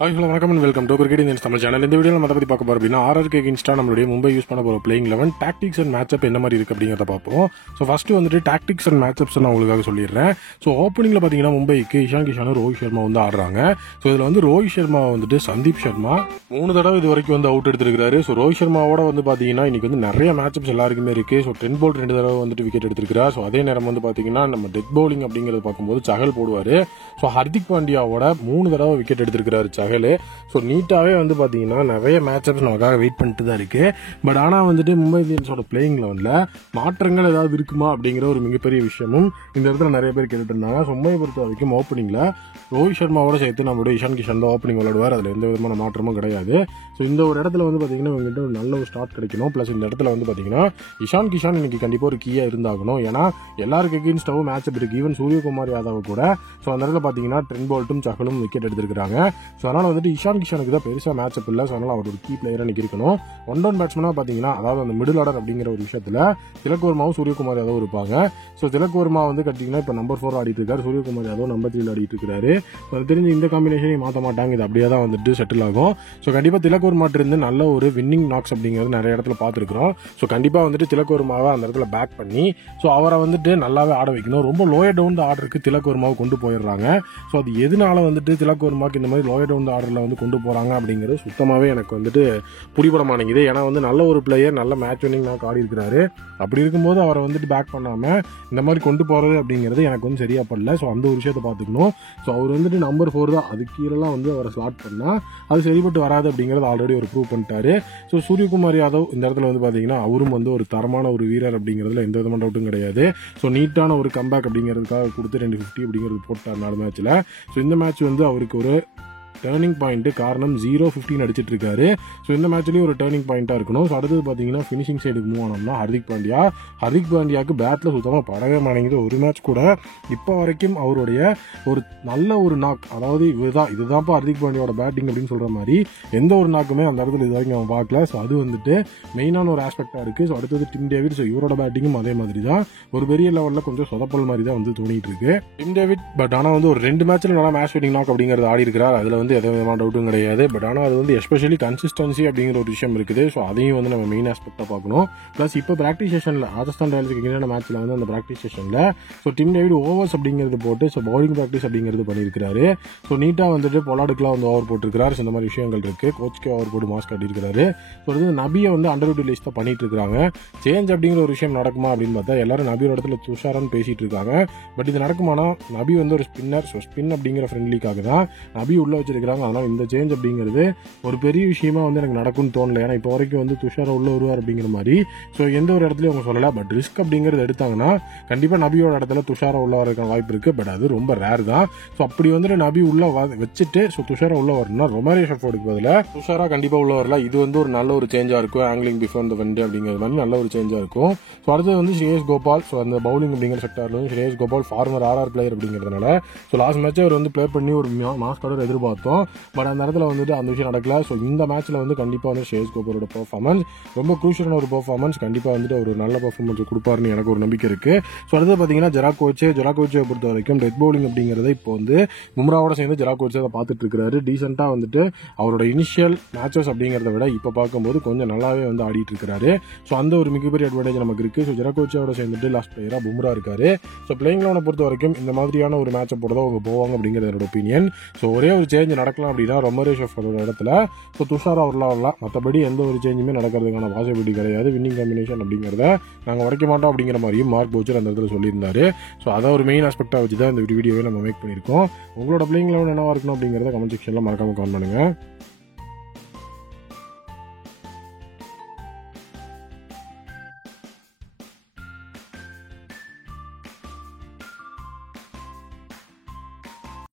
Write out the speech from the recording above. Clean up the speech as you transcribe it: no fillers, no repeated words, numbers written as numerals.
Hi hello வணக்கம் and welcome to cricket Indians Tamil channel. இந்த video நம்ம பற்றி பார்க்க போகிறோம் அப்படின்னா RRK இன்ஸ்டா நம்மளுடைய மும்பை யூஸ் பண்ண போகிற பிளேயிங் 11 டாக்டிக்ஸ் அண்ட் மேட்சப் என்ன மாதிரி இருக்குது அப்படிங்கிறத பார்ப்போம். ஸோ ஃபஸ்ட்டு வந்துட்டு டாக்டிக்ஸ் அண்ட் மேட்சப்ஸ் நான் உங்களுக்காக சொல்லிடுறேன். ஸோ ஓப்பனிங்கில் பார்த்தீங்கன்னா மும்பைக்கு இஷான் கிஷானும் ரோஹித் சர்மா வந்து ஆடுறாங்க. ஸோ இதில் வந்து ரோஹித் சர்மா வந்துட்டு சந்தீப் சர்மா 3 தடவை இது வரைக்கும் வந்து அவுட் எடுத்திருக்காரு. ஸோ ரோஹித் சர்மாவோட வந்து பார்த்தீங்கன்னா இன்னைக்கு வந்து நிறைய மேட்சப்ஸ் எல்லாருக்குமே இருக்குது. ஸோ ட்ரெண்ட் போல்ட் 2 தடவை வந்துட்டு விக்கெட் எடுத்திருக்கிறார். ஸோ அதே நேரம் வந்து பார்த்தீங்கன்னா நம்ம டெத் பவுலிங் அப்படிங்கிறது பார்க்கும்போது சஹல் போடுவார். ஸோ ஹர்திக் பாண்டியாவோட 3 தடவை விக்கெட் எடுத்திருக்கிறாரு சஹல். ஸோ நீட்டாகவே வந்து பார்த்தீங்கன்னா நிறைய மேட்சப்ஸ் நமக்காக வெயிட் பண்ணிட்டு தான் இருக்கு. பட் ஆனால் வந்துட்டு மும்பை இந்தியன்ஸோட பிளேயிங் லெவனில் மாற்றங்கள் ஏதாவது இருக்குமா அப்படிங்கிற ஒரு மிகப்பெரிய விஷயமும் இந்த இடத்துல நிறைய பேர் கேட்டுட்டு இருந்தாங்க. ஸோ மும்பையை பொறுத்த வரைக்கும் ஓப்பனிங்கில் ரோஹித் சர்மாவோட சேர்த்து நம்மளுடைய இஷான் கிஷான் தான் ஓப்பனிங் விளையாடுவார். அதில் எந்த விதமான மாற்றமும் கிடையாது. ஸோ இந்த ஒரு இடத்துல வந்து பார்த்தீங்கன்னா இவங்ககிட்ட ஒரு நல்ல ஒரு ஸ்டார்ட் கிடைக்கணும். ப்ளஸ் இந்த இடத்துல வந்து பார்த்தீங்கன்னா இஷான் கிஷான் இன்னைக்கு கண்டிப்பாக ஒரு கீயாக இருந்தாகணும். ஏன்னா எல்லாருக்கும் எகெயின்ஸ்டாவும் மேட்சப் இருக்கு. ஈவன் சூரியகுமார் யாதவ் கூட ஸோ அந்த இடத்துல பார்த்தீங்கன்னா ட்ரெண்ட் போல்ட்டும் சஹலும் விக்கெட் எடுத்திருக்காங்க. ஸோ அதனால் வந்துட்டு இஷான் கிஷானுக்கு தான் பெருசாக மேட்சப் இல்லை. ஸோ அதனால் அவர் ஒரு கீ பிளேயராக நிற்க இருக்கணும். ஒன் டவுன் பேட்ஸ்மனாக பார்த்தீங்கன்னா அதாவது அந்த மிடில் ஆர்டர் அப்படிங்கிற ஒரு விஷயத்தில் திலக் வர்மாவும் சூரியகுமார் யாதவ் இருப்பாங்க. ஸோ திலக் வர்மா வந்து கட்டிங்கன்னா இப்போ நம்பர் 4 ஆடிட்டு இருக்காரு. சூரியகுமார் யாதவ் நம்பர் 3 ஆடிட்டு இருக்காரு. அது தெரிஞ்சு இந்த காம்பினேஷனையும் மாற்ற மாட்டாங்க. இது அப்படியே தான் வந்துட்டு செட்டில் ஆகும். ஸோ கண்டிப்பாக திலக் வர்மாட்டு இருந்து நல்ல ஒரு வின்னிங் நாக்ஸ் அப்படிங்கிறது நிறைய இடத்துல பார்த்துருக்கிறோம். ஸோ கண்டிப்பாக வந்துட்டு திலக் வர்மாவை அந்த இடத்துல பேக் பண்ணி ஸோ அவரை வந்துட்டு நல்லாவே ஆட வைக்கணும். ரொம்ப லோயர் டவுன் ஆர்டருக்கு திலக் வர்மாவை கொண்டு போயிடுறாங்க. ஸோ அது எதனால வந்துட்டு திலக் வர்மாக்கு இந்த மாதிரி லோயர் டவுன் ஆர்டரில் வந்து கொண்டு போகிறாங்க அப்படிங்கிறது சுத்தமாகவே எனக்கு வந்துட்டு புரிபட மாட்டேங்குது. ஏன்னா வந்து நல்ல ஒரு பிளேயர் நல்ல மேட்ச் வின்னிங் நாக் ஆடி இருக்கிறாரு. அப்படி இருக்கும்போது அவரை வந்துட்டு பேக் பண்ணாமல் இந்த மாதிரி கொண்டு போகிறது அப்படிங்கிறது எனக்கு வந்து சரியா படல. ஸோ அந்த ஒரு விஷயத்தை பார்த்துக்கணும். ஸோ அவர் வந்துட்டு நம்பர் 4 தான். அது கீழெல்லாம் வந்து அவரை ஸ்லாட் பண்ணால் அது சரிப்பட்டு வராது அப்படிங்கிறது ஆல்ரெடி ஒரு ப்ரூவ் பண்ணிட்டாரு. ஸோ சூரியகுமார் யாதவ் இந்த இடத்துல வந்து பார்த்தீங்கன்னா அவரும் வந்து ஒரு தரமான ஒரு வீரர் அப்படிங்கிறதுல எந்த விதமான டவுட்டும் கிடையாது. ஸோ நீட்டான ஒரு கம்பேக் அப்படிங்கிறதுக்காக கொடுத்து 250 அப்படிங்கிறது போட்டார் 4 மேட்ச்சில். ஸோ இந்த மேட்ச் வந்து அவருக்கு ஒரு டேர்னிங் பாயிண்ட். காரணம் 0-15 அடிச்சிட்டு இருக்காரு. ஸோ இந்த மேட்ச்லேயும் ஒரு டேர்னிங் பாயிண்டாக இருக்கணும். ஸோ அடுத்தது பார்த்தீங்கன்னா ஃபினிஷிங் சைடுக்கு மூவ் ஆனோம்னா ஹர்திக் பாண்டியாவுக்கு பேட்டில் சுத்தமாக படவே மாட்டேங்குது. ஒரு மேட்ச் கூட இப்போ வரைக்கும் அவருடைய ஒரு நல்ல ஒரு நாக், அதாவது இதுதான்ப்பா ஹர்திக் பாண்டியாவோட பேட்டிங் அப்படின்னு சொல்கிற மாதிரி எந்த ஒரு நாக்குமே அந்த இடத்துல இது வரைக்கும் அவன் பார்க்கல. ஸோ அது வந்துட்டு மெயினான ஒரு ஆஸ்பெக்டாக இருக்குது. ஸோ அடுத்தது டிம் டேவிட். ஸோ இவரோட பேட்டிங்கும் அதே மாதிரி தான் ஒரு பெரிய லெவலில் கொஞ்சம் சொதப்பல் மாதிரி தான் வந்து தோணிட்டு இருக்கு டிம் டேவிட். பட் ஆனால் வந்து ஒரு 2 மேட்ச்சில் நல்லா மேட்ச் வின்னிங் நாக் அப்படிங்கிறது ஆடி இருக்கிறார். அதில் வந்து எந்த விதமான டவுட்டும் கிடையாது. பட் ஆனால் அது வந்து எஸ்பெஷலி கன்சிஸ்டன்சி அப்படிங்கிற ஒரு விஷயம் இருக்குது. ஸோ அதையும் வந்து நம்ம மெயின் ஆஸ்பெக்டாக பார்க்கணும். ப்ளஸ் இப்போ பிராக்டிஸ் செஷனில் ராஜஸ்தான் ராயல்ஸுக்கு எதிரான மேட்ச்சில் வந்து அந்த பிராக்டிஸ் செஷனில் ஸோ டிம் டேவிட் ஓவர்ஸ் அப்படிங்கிறது போட்டு ஸோ பவுலிங் ப்ராக்டிஸ் அப்படிங்கிறது பண்ணியிருக்காரு. ஸோ நீட்டாக வந்துட்டு பொலாடுக்குலாம் வந்து ஓவர் போட்டிருக்காரு. ஸோ இந்த மாதிரி விஷயங்கள் இருக்குது. கோச்கே ஓவர் போட்டு மாஸ்க் காட்டியிருக்காரு. ஸோ வந்து நபியை வந்து அண்டர் யூட்டிலைஸ் தான் பண்ணிட்டு இருக்காங்க. சேஞ்ச் அப்படிங்கிற ஒரு விஷயம் நடக்குமா அப்படின்னு பார்த்தா எல்லாரும் நபியோட இடத்துல துஷாரான்னு பேசிட்டு இருக்காங்க. பட் இது நடக்குமானா நபி வந்து ஒரு ஸ்பின்னர். ஸோ ஸ்பின் அப்படிங்கிற ஃப்ரெண்ட்லிக்காக தான் நபி உள்ள வச்சிருக்காங்க. அதனால இந்த சேஞ்ச் அப்படிங்கிறது ஒரு பெரிய விஷயமா வந்து எனக்கு நடக்கும்னு தோணல. ஏன்னா இப்போ வரைக்கும் வந்து துஷாரா உள்ள வருவார் அப்படிங்கிற மாதிரி ஸோ எந்த ஒரு இடத்துலையும் அவங்க சொல்லலை. பட் ரிஸ்க் அப்படிங்கிறது எடுத்தாங்கன்னா கண்டிப்பாக நபியோட இடத்துல துஷாரா உள்ள வரதுக்கான வாய்ப்பு இருக்கு. பட் அது ரொம்ப ரேர் தான். ஸோ அப்படி வந்துட்டு நபி உள்ள வச்சுட்டு ஸோ துஷாரா உள்ள வரணும்னா ரொமாரி ஷெஃபோர்டுக்கு பதிலாக துஷாரா கண்டிப்பாக உள்ள வரல. இது வந்து ஒரு நல்ல ஒரு சேஞ்சாக இருக்கும். ஆங்கிலிங் பிஃபோர் த வெண்டே அப்படிங்கிற மாதிரி நல்ல ஒரு சேஞ்சாக இருக்கும். ஸோ அடுத்தது வந்து ஸ்ரேயஸ் கோபால். ஸோ அந்த பவுலிங் அப்படிங்கிற செக்டார்ல வந்து ஸ்ரேயஸ் கோபால் ஃபார்மர் RR பிளேயர் அப்படிங்கிறதுனால ஸோ லாஸ்ட் மேட்ச் அவர் வந்து பிளே பண்ணி ஒரு மாஸ்க் ஆர்டர் எதிர்பார்த்தோம். பட் அந்த இடத்துல வந்துட்டு அந்த விஷயம் நடக்கல. ஸோ இந்த மேட்ச்ல வந்து கண்டிப்பாக வந்து ஸ்ரேயஸ் கோபாலோட பெர்ஃபார்மன்ஸ் ரொம்ப குரூஷியலான ஒரு பெர்ஃபார்மன்ஸ். கண்டிப்பாக வந்துட்டு ஒரு நல்ல பெர்ஃபார்மன்ஸ் கொடுப்பாருன்னு எனக்கு ஒரு நம்பிக்கை இருக்கு. ஸோ அடுத்து பார்த்தீங்கன்னா ஜெராக்கோச்சை பொறுத்த வரைக்கும் டெத் பவுலிங் அப்படிங்கிறத இப்போ வந்து பும்ராவோட சேர்ந்து ஜெராக்கோச்சை அதை பார்த்துட்டு இருக்காரு. டீசெண்டாக வந்துட்டு அவரோட இனிஷியல் மேட்சஸ் அப்படிங்கிறத விட இப்போ பார்க்கும்போது கொஞ்சம் நல்லாவே வந்து ஆடிட்டு இருக்காரு. ஸோ அந்த ஒரு மிகப்பெரிய அட்வான்டேஜ் நமக்கு இருக்கு. ஸோ ஜெராக்கோச்சோட சேர்ந்துட்டு லாஸ்ட் பிளேயரா பும்ரா இருக்காரு. ஸோ பிளேயிங் லெவனை பொறுத்த வரைக்கும் இந்த மாதிரியான ஒரு மேட்சை போட தான் அவங்க போவாங்க அப்படிங்கிறது என்னோட ஒப்பீனியன். ஸோ ஒரே ஒரு சேஞ்ச் நடக்கலாம் அப்படின்னா ரொமாரி ஷெஃபோர்டோட இடத்துல ஸோ துஷாரா வரலாம். மற்றபடி எந்த ஒரு சேஞ்சுமே நடக்கிறதுக்கான பாசிபிலிட்டி கிடையாது. வின்னிங் காம்பினேஷன் அப்படிங்கிறத நாங்கள் உடைக்க மாட்டோம் அப்படிங்கிற மாதிரியும் மார்க் பவுச்சர் அந்த இடத்துல சொல்லியிருந்தாரு. ஸோ அதை ஒரு மெயின் ஆஸ்பெக்டாக வச்சு தான் இந்த வீடியோவை நம்ம மேக் பண்ணியிருக்கோம். உங்களோட பிளேயிங் லெவன் என்னவா இருக்கணும் அப்படிங்கிறத கமெண்ட் செக்ஷனில் மறக்காம கமெண்ட் பண்ணுங்க.